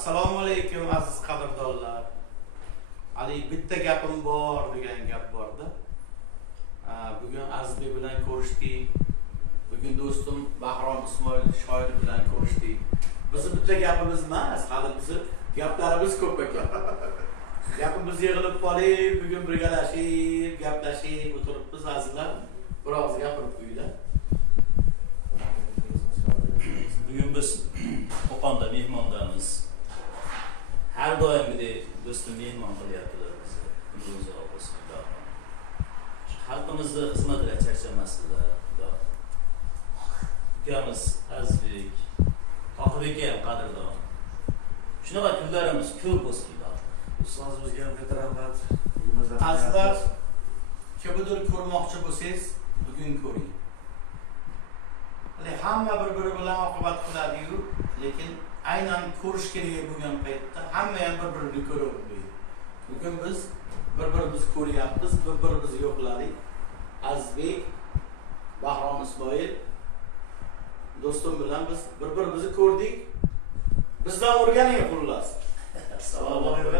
Assalomu alaykum aziz qadrdonlar. Ali bitta gapim bor degan gap bordi. Bugun Azizbek bilan ko'rishdik. Bugun do'stim Bahrom Ismoil shoir bilan ko'rishdik. Bizi bitta gapimiz emas, hali bizi gaplarimiz ko'p ekan. Gapimiz yig'ilib qolib, bugun birgalashib, gaplashib o'tiribmiz azizlar. Biroz gapirib qo'yinglar. Bugün biz Qo'qonda mehmondamiz. Har doimgidek do'stim mehmon qilyaptilar bizni. Kunduzi bo'lsin. Xalqimizni xizmatida charchamasdilar. Ukamiz Azizbek, Tohirbek ham qadrdon. Shunaqa kunlarimiz ko'p bo'lsin. Ustozimizga ham katta rahmat. Azizlar, kimdir ko'rmoqchi bo'lsangiz, bugun ko'ring. Hamma bir-biri bilan oqibat qiladi-yu, lekin aynan ko'rish kerak bo'lgan paytda hamma ham bir-birini ko'radi. Bugun biz bir-birimizni ko'ryapmiz, bir-birimizni yo'qladik. Azizbek, Bahrom Ismoil do'stim bilan biz bir-birimizni ko'rdik. Bizdan o'rganing xullas. Assalomu alaykum.